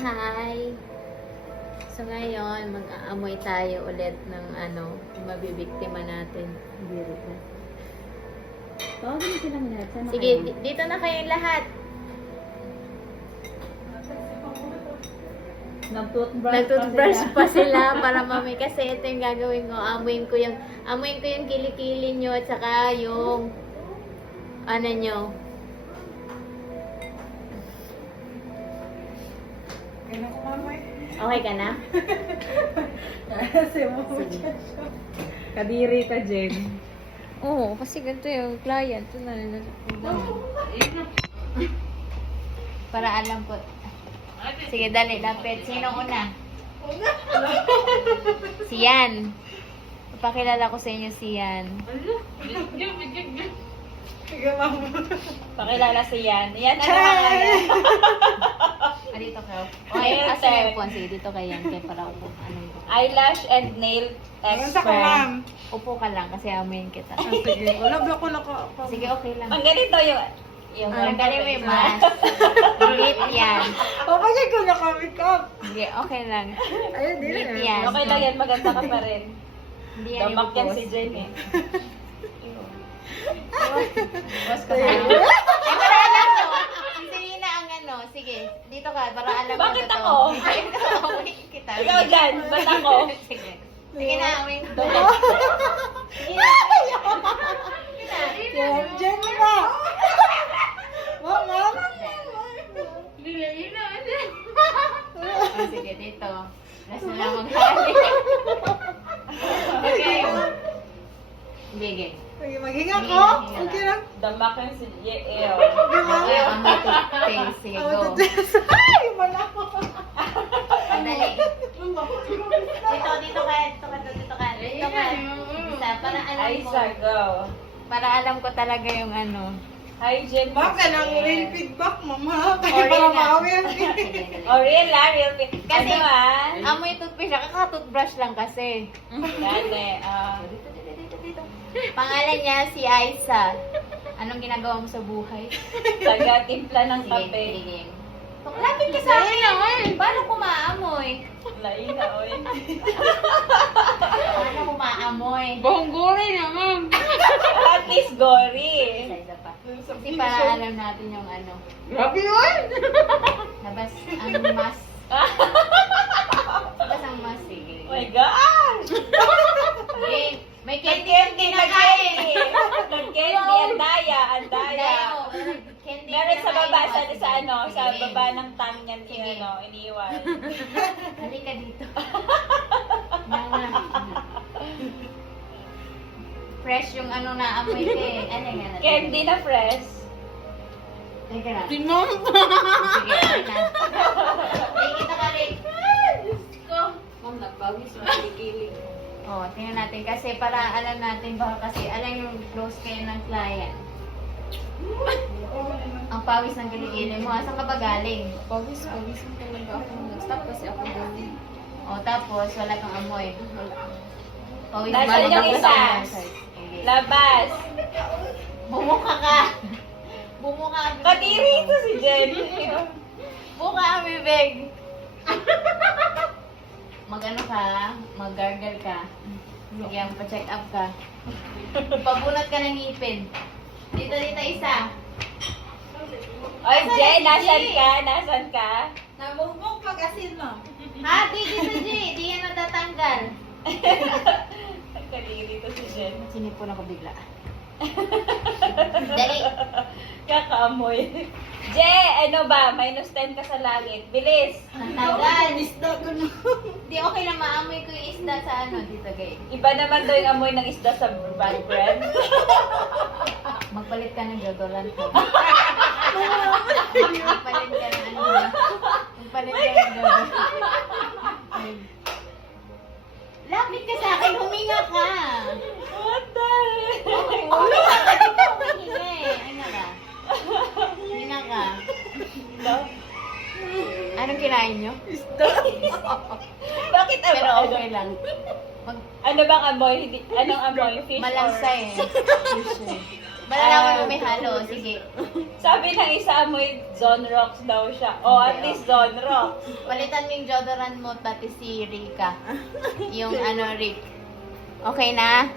Hi! So ngayon, mag-aamoy tayo ulit ng mabibiktima natin. Dito. Tawagin mo silang lahat. Sana Sige, kayo? dito na kayong lahat. Nag-toothbrush pa sila para mami kasi ito yung gagawin ko. Amuin ko yung kilikili nyo at saka yung nyo. Okay ka na? Kasi mo. Kadiri ka, Jen. Oo, kasi ganito yung client. Ito na. Para alam ko. Sige, dali, lapit. Sino una? Si Yan. Papakilala ko sa inyo si Yan. Pakilala si Yan. Yan, ano ka yan? Dito ka. Okay, asan yung phone? Sige, dito ka Yan. Kaya para upo. Eyelash and nail expert. Upo ka lang kasi amuin kita. Sige, wala ba ako Sige, okay lang. Ang ganito yung Tanggalin mo yung mask. Git yan. Oh, kasi ko naka-make up. Sige, okay lang. Ayun, di Git na. yan. Okay lang yan, maganda ka pa rin. Hindi yan Damak yan ipopost. si Jen eh. Post ko na. Ay, para alam mo. Si Selena ang Sige, dito ka. Para alam mo. Bakit totoo. ako? Ito, amuin kita. Ikaw dyan, ba't ako? Sige. Sige na, amuin ko. Sige na. Jen ba? Mama? Oh, sige, dito. Last na lang maghali. Okay. Sige. Maghinga ko? Okay lang. Damak yan si Jen. Okay, amoy toothpaste. Sige, go. Ay, wala ko. Sandali. Dito ka. Dito ka. Isa, para alam Ay, mo. go. Para alam ko talaga yung Hi, Jen. Baka ng real feedback, mama. Or Kaya para real na. maawi ang Oh, real real. Kasi, Ano amoy toothpaste siya. Kaka-toothbrush lang kasi. Dati, Dito. Pangalan niya si Aiza. Anong ginagawa mo sa buhay? taga-timpla ng Sige, kape. sige. Lapit ka sa akin naman. Paano kumaamoy? Laina, oy. Paano kumaamoy? Bongguri naman. At least gory. Isa pa. Kasi para alam natin yung Grabe yun. labas ang mas. Labas ang mas. Sige. Oh my gosh! Okay. May candy Nag-candy, na kain. Nag-candy, ang daya. Candy Meron sa baba, sa Sige. baba ng tang niyan, Sige. iniwan. Halika dito. Nana. Fresh yung naamoy ko eh. Ano nga natin? Candy na fresh. Teka lang. Tinom. Sige, okay na. Hey, kita ka rin. Ma'am, nagpawis mo kikilig. Oh, tingnan natin kasi para alam natin baka kasi alam yung close kayo ng client. Ang pawis ng kilikili mo. Saan ka ba galing? Pawis ang talaga ako. Nag-stop kasi ako galing. O, tapos wala kang amoy. Pawis Nasaan yung isa? Okay. Labas. Bumuka ka! Bumuka ang Kadiri ito si Jen. Buka ang bibig! Mag-gargle ka. Sige, pa-check up ka. Pabunot ka ng ngipin. Dito, isa. Oy, Jen, nasan ka? Nabugbog pag-asin mo. Ha? Dito, G. Di yan natatanggal. Kadiri ito si Jen. Sinipon ako bigla. Dali. Kakaamoy. Je, ano ba? -10 ka sa langit. Bilis. Tagal. Isda ko na. Di okay lang maamoy ko yung isda sa dito, gay. Iba naman daw yung amoy ng isda sa bad bread. Magpalit ka ng jodolan ko. Magpalit ka ng Magpalit ka ng jodolan. Lapit ka sa akin, huminga ka. What the heck? Huminga ka, di ba humihinga eh. Ano ka? Huminga ka. Anong kinain nyo? Bakit ano? Pero okay lang. Ano bang amoy? Anong amoy? Fish Malangsa or... eh. Fish eh. Malalaman mo may halo. Sige. Sabi ng isa, amoy Zone Rocks daw siya. O, at least Zone Rocks. Palitan mo yung deodorant mo, pati si Rika. Yung ano, Rick. Okay na?